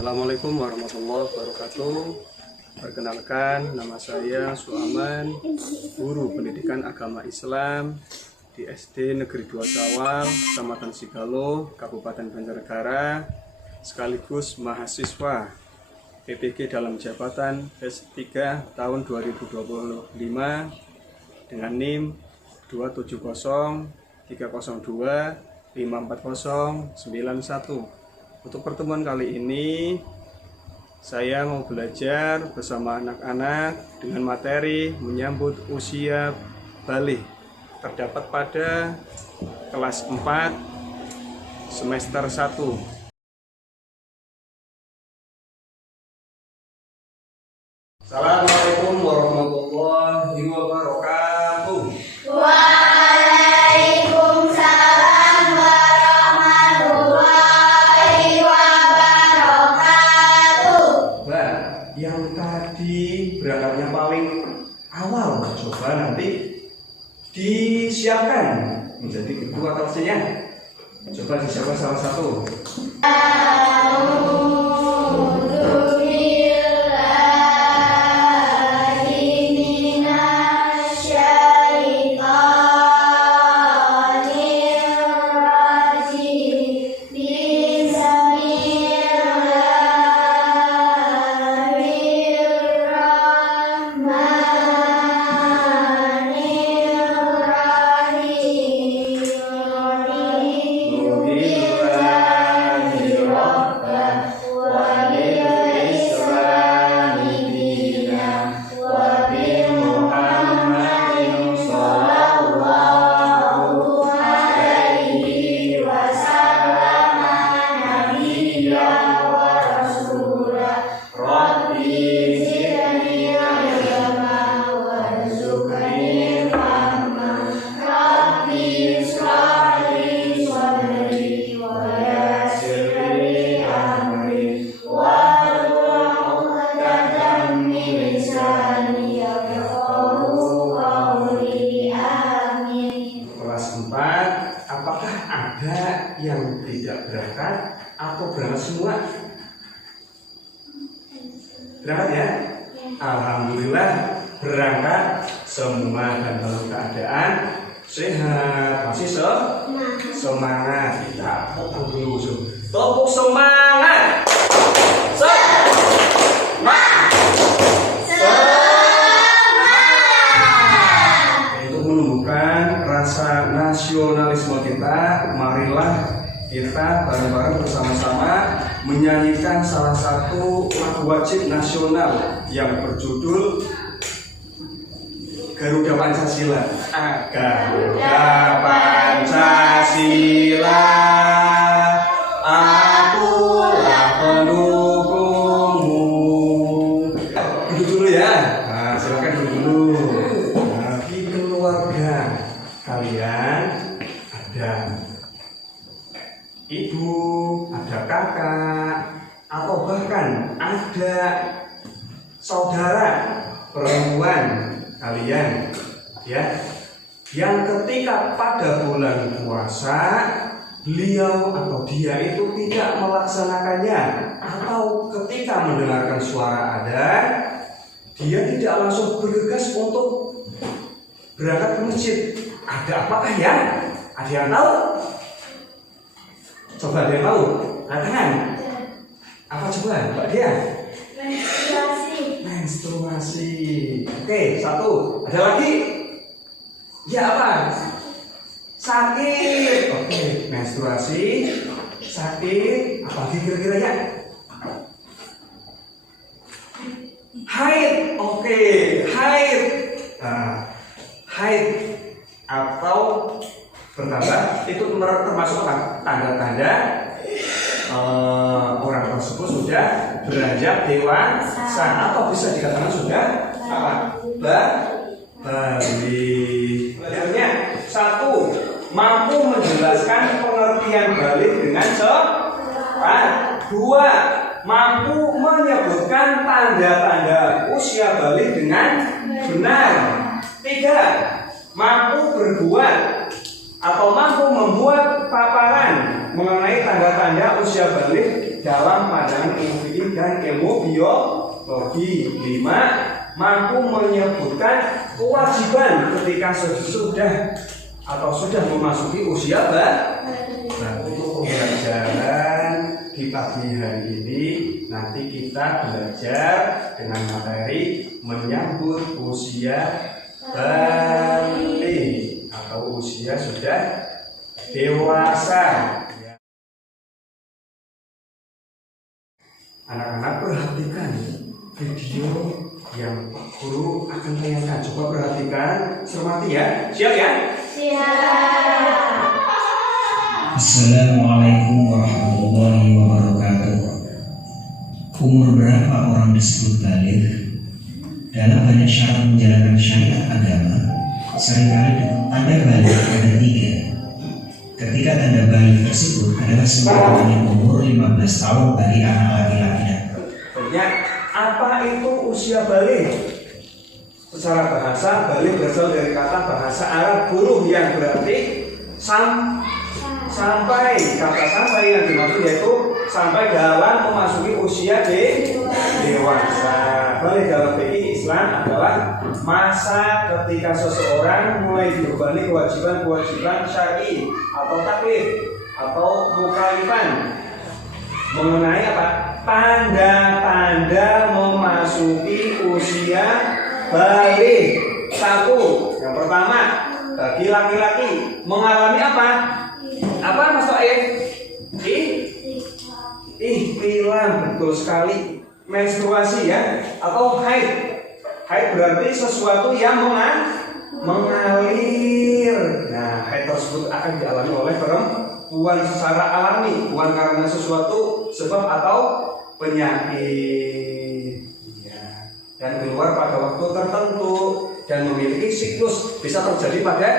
Assalamualaikum warahmatullahi wabarakatuh. Perkenalkan, nama saya Suaman, guru pendidikan agama Islam di SD Negeri 2 Sawal, Kecamatan Sigalo, Kabupaten Banjarnegara, sekaligus mahasiswa PPG dalam jabatan S3 tahun 2025 dengan NIM 27030254091. Untuk pertemuan kali ini saya mau belajar bersama anak-anak dengan materi menyambut usia balik, terdapat pada kelas 4 semester 1. Assalamualaikum warahmatullahi wabarakatuh. Waalaikumsalam warahmatullahi wabarakatuh. Mbak, yang tadi berangkatnya paling awal, coba nanti disiapkan menjadi kedua kelasnya. Coba disiapkan salah satu. Apakah ada yang tidak berangkat atau berangkat semua? Berangkat ya? Alhamdulillah berangkat semua dan dalam keadaan sehat, masih semangat. Kita tepuk dulu, tepuk semangat. Rasa nasionalisme kita, marilah kita bareng-bareng bersama-sama menyanyikan salah satu lagu wajib nasional yang berjudul Garuda Pancasila. Garuda Pancasila, akulah pendukungmu. Duduk dulu ya. Nah, silakan duduk dulu. Bagi keluarga kalian ada ibu, ada kakak, atau bahkan ada saudara perempuan kalian ya, yang ketika pada bulan puasa beliau atau dia itu tidak melaksanakannya, atau ketika mendengarkan suara adzan dia tidak langsung bergegas untuk berangkat ke masjid. Ada apakah ya? Ada yang tahu? Coba ada yang tahu? Tangan. Apa coba? Mbak Dia? Menstruasi. Oke, satu. Ada lagi? Ya apa? Sakit. Oke, menstruasi, sakit. Apa lagi kira-kira ya? Haid. Oke, haid. Nah, haid atau bertambah itu termasuk tanda-tanda orang tersebut sudah beranjak dewasa atau bisa dikatakan sudah apa? Balik. Artinya satu, mampu menjelaskan pengertian balik dengan cepat. Dua, mampu menyebutkan tanda-tanda usia balik dengan benar. Tiga, mampu berbuat atau mampu membuat paparan mengenai tanda-tanda usia balik dalam pandangan ilmu fikih teknik dan ilmu biologi. 5. Mampu menyebutkan kewajiban ketika sudah memasuki usia untuk pembelajaran di pagi hari ini. Nanti kita belajar dengan materi menyambut usia balik atau usia sudah dewasa. Anak-anak, perhatikan video yang guru akan tayangkan. Coba perhatikan, cermati ya. Siap ya? Siap. Assalamualaikum warahmatullahi wabarakatuh. Umur berapa orang disebut baligh? Dalam banyak syarat menjalankan syariat agama, seringkali tanda baligh ada 3. Ketika tanda baligh tersebut adalah sebagai umur 15 tahun bagi anak laki-laki dan perempuan. Apa itu usia baligh? Secara bahasa, baligh berasal dari kata bahasa Arab buluh yang berarti sampai. Kata sampai yang dimaksud yaitu sampai dalam memasuki usia dewasa. Baligh dalam fikih Islam adalah masa ketika seseorang mulai dibebani kewajiban syar'i atau taklif atau mukalifan mengenai apa? Tanda-tanda memasuki usia baligh. 1. Yang pertama, bagi laki-laki mengalami apa? Apa Mas Toib? Ihtilam, betul sekali. Menstruasi ya, atau haid. Haid berarti sesuatu yang mengalir. Nah, haid tersebut akan dialami oleh perempuan secara alami, bukan karena sesuatu sebab atau penyakit. Ya. Dan keluar pada waktu tertentu dan memiliki siklus, bisa terjadi pada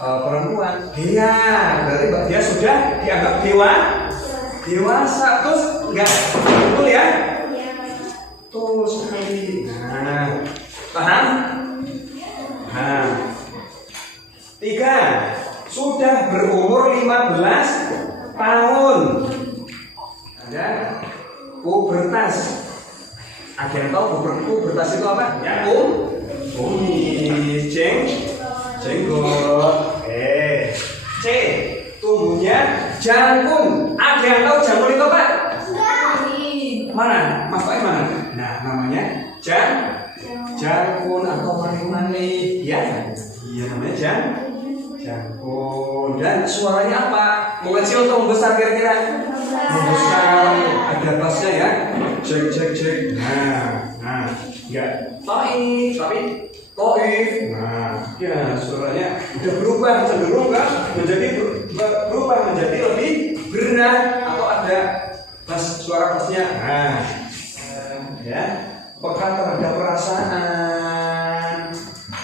perempuan. Dia, berarti dia sudah dianggap dewasa, terus enggak betul ya? Betul sekali. Nah, paham? Nah, 3. Sudah berumur 15 tahun. Ada pubertas. Ada yang tahu pubertas itu apa? Ya, kumis, jenggot. C. Tumbuhnya jangkung. Ada yang tahu jangkung itu apa? Mana? Mas Pak mana? Nah, namanya jangkung atau mani-mani. Ya, iya namanya jangkung. Dan suaranya apa? Mau kecil atau besar kira-kira? Besar. Ada bassnya ya. Cek. Nah, enggak taif, tapi toif. Nah, ya suaranya udah berubah, cenderung kan berubah menjadi lebih berat atau ada suara bassnya. Nah, ya, peka terhadap perasaan,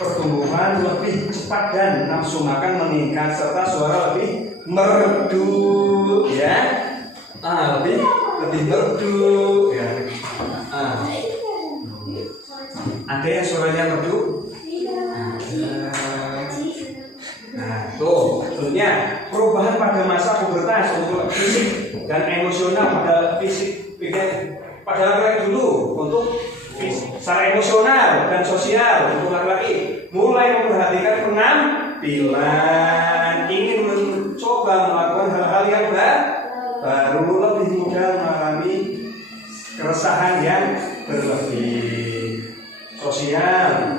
pertumbuhan lebih cepat dan nafsu makan meningkat serta suara lebih merdu, ya. Lebih merdu, ya. Ada yang suaranya merdu? Nah, tuh, tentunya perubahan pada masa pubertas untuk fisik dan emosional pada pada laki-laki dulu untuk secara emosional dan sosial untuk laki-laki mulai memperhatikan penampilan, ingin mencoba melakukan hal-hal yang baru, lebih mudah mengalami keresahan yang berlebih. Sosial,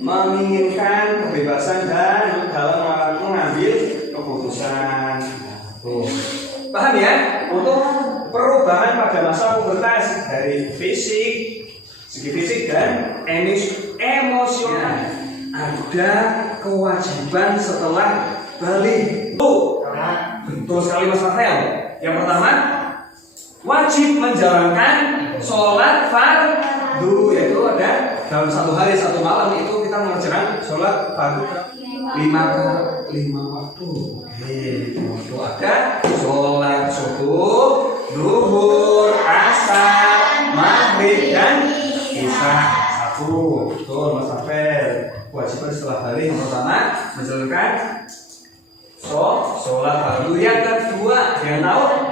menginginkan kebebasan dan dalam mengambil keputusan. Paham ya? Untuk perubahan pada masa pubertas dari segi fisik dan emosional. Ada kewajiban setelah baligh. Betul sekali Mas Rafael. Yang pertama, wajib menjalankan sholat fardu, yaitu ada dalam satu hari satu malam itu kita mengerjakan sholat fardu 5 waktu. Itu ada sholat subuh, zuhur, asar, maghrib dan isya. 1. Betul Mas Rafael. Kewajiban setelah baligh yang pertama menjalankan sholat fardu. Yang kedua, yang tahu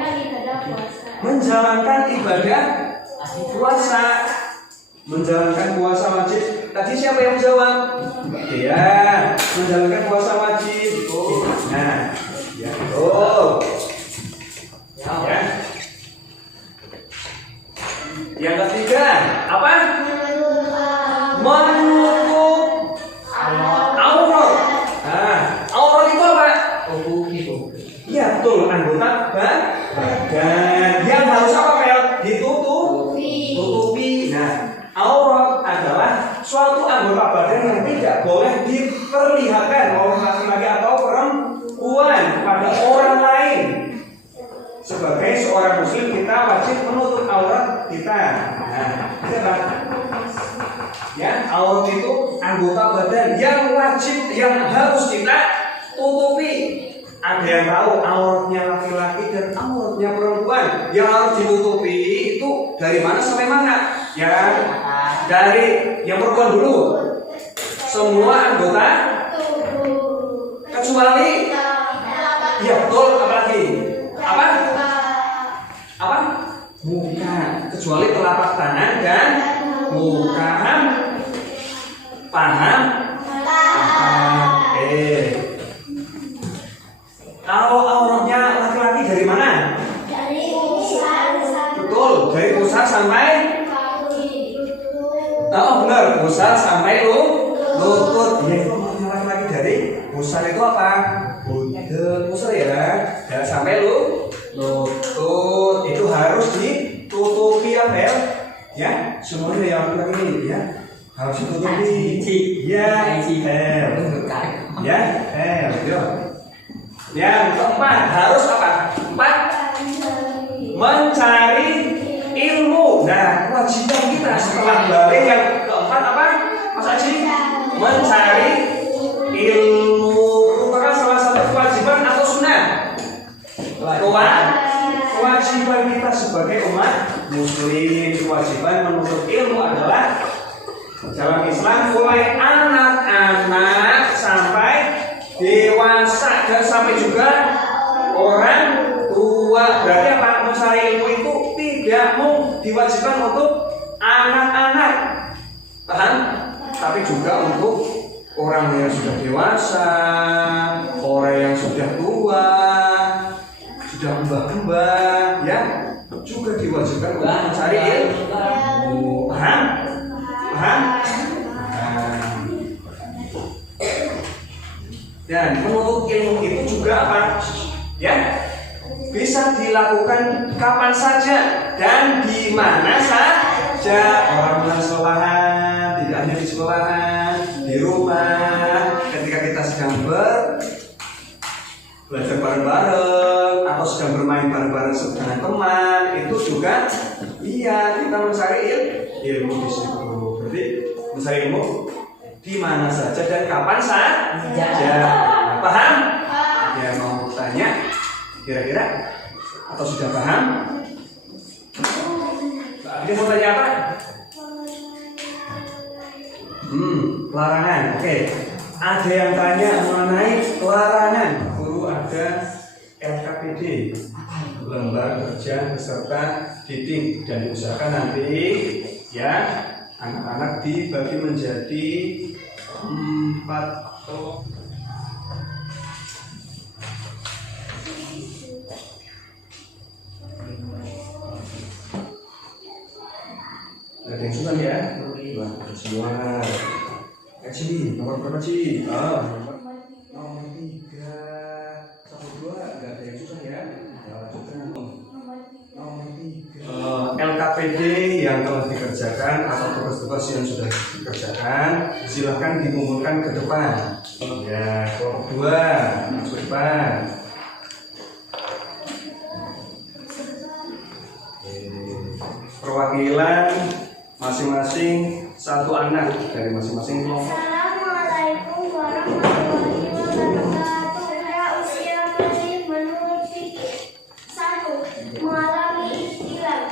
menjalankan ibadah puasa. Menjalankan puasa wajib. Tadi siapa yang menjawab? Iya, menjalankan puasa wajib. Nah, ya. Ya. Yang ketiga, apa? Menutup aurat. Nah, aurat itu apa? Iya betul, anggota badan yang harus apa Pel? Ditutupi. Nah, aurat adalah suatu anggota badan yang tidak boleh diperlihatkan oleh laki-laki atau perempuan pada orang lain. Sebagai seorang muslim kita wajib menutup aurat kita. Nah, apa? Ya, aurat itu anggota badan yang wajib, yang harus kita tutupi. Ada yang tahu auratnya laki-laki dan auratnya perempuan yang harus ditutupi itu dari mana sampai mana? Ya, dari yang perempuan dulu. Semua anggota kecuali ya betul, apalagi apa? Muka, kecuali telapak tangan dan muka. Paham? Kalau auratnya laki-laki dari mana? Dari pusar. Betul, dari pusar sampai benar, pusar sampai lutut. Ya, itu auratnya laki-laki dari pusar itu apa? Pusar ya, dan sampai lutut itu harus ditutupi ya, Bel. Ya, semuanya yang laki-laki ini ya harus ditutupi. Ya, Bel. Ya, Bel. Yang keempat harus apa? Mencari ilmu. Nah, kewajiban kita setelah balik yang keempat apa? Mas Haji? Mencari ilmu. Merupakan salah satu kewajiban atau sunnah? Kewajiban kita sebagai umat muslim. Kewajiban menuntut ilmu adalah dalam Islam mulai anak-anak sampai dewasa dan sampai juga orang tua. Berarti apa? Mencari ilmu itu tidak diwajibkan untuk anak-anak, paham? Tapi juga untuk orang yang sudah dewasa, orang yang sudah tua, sudah mbah-mbah, ya juga diwajibkan untuk mencari ilmu. Paham? Dan menuntut ilmu itu juga apa? Ya, bisa dilakukan kapan saja dan di mana saja. Orang mulai sekolahan, tidak hanya di sekolahan, di rumah, ketika kita sedang belajar bareng-bareng atau sedang bermain bareng-bareng dengan teman, itu juga iya kita mencari ilmu di situ. Berarti mencari ilmu di mana saja dan kapan saja. Paham? Dia mau tanya kira-kira atau sudah paham? Dia mau tanya apa? Larangan. Oke. Ada yang tanya mengenai larangan. Guru ada LKPD, lembar kerja peserta didik, dan diusahakan nanti ya anak-anak dibagi menjadi 4. Ada yang suka ya? Semua. Ci, nomor berapa Ci? Nomor 3. 1, 2, nggak ada yang susah ya? Nomor 3. LKPD yang telah dikerjakan atau tugas-tugas yang sudah dikerjakan, silahkan dikumpulkan ke depan. Ya, kelompok 2, masuk depan. Perwakilan masing-masing satu anak dari masing-masing kelompok. Assalamualaikum warahmatullahi wabarakatuh. Saya usia masih menurut fikih. 1. Mengalami ikhtilaf.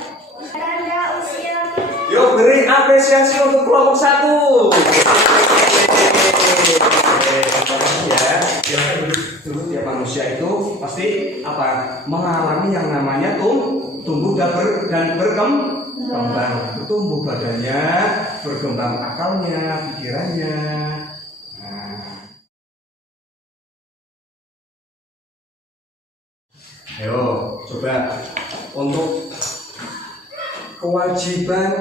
Anda usia. Yuk beri apresiasi untuk kelompok 1. Ya, biasanya dulu tiap manusia itu pasti apa? Mengalami yang namanya tumbuh dan berkembang, bertumbuh badannya, berkembang akalnya, pikirannya. Nah. Ayo, coba untuk kewajiban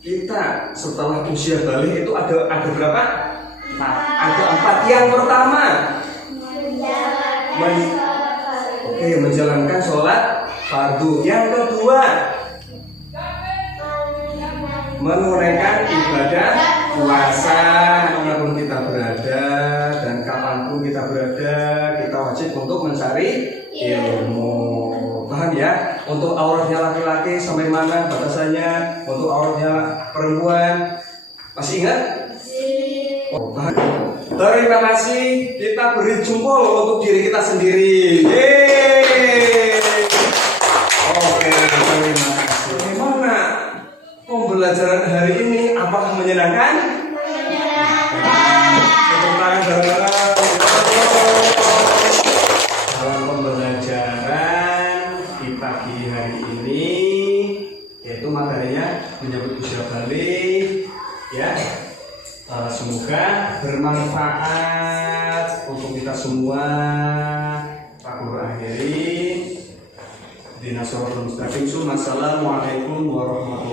kita setelah usia balik itu ada berapa? Nah, ada 4. Yang pertama, menjalankan sholat fardu. Yang kedua, menunaikan ibadah puasa dimanapun kita berada dan kapanpun kita berada, kita wajib untuk mencari ilmu. Paham ya? Untuk auratnya laki-laki sampai mana batasannya? Untuk auratnya perempuan masih ingat? Oh, paham. Terima kasih. Kita beri jempol untuk diri kita sendiri. Yeay. Oke, terima kasih. Bagaimana pembelajaran hari ini? Apakah menyenangkan? Tepuk tangan bareng-bareng. Dalam pembelajaran di pagi hari ini, yaitu materinya menyambut usia balik, ya. Semoga bermanfaat untuk kita semua. Pak Guru akhiri. Dinasuratul mustaqim. Assalamualaikum warahmatullahi wabarakatuh.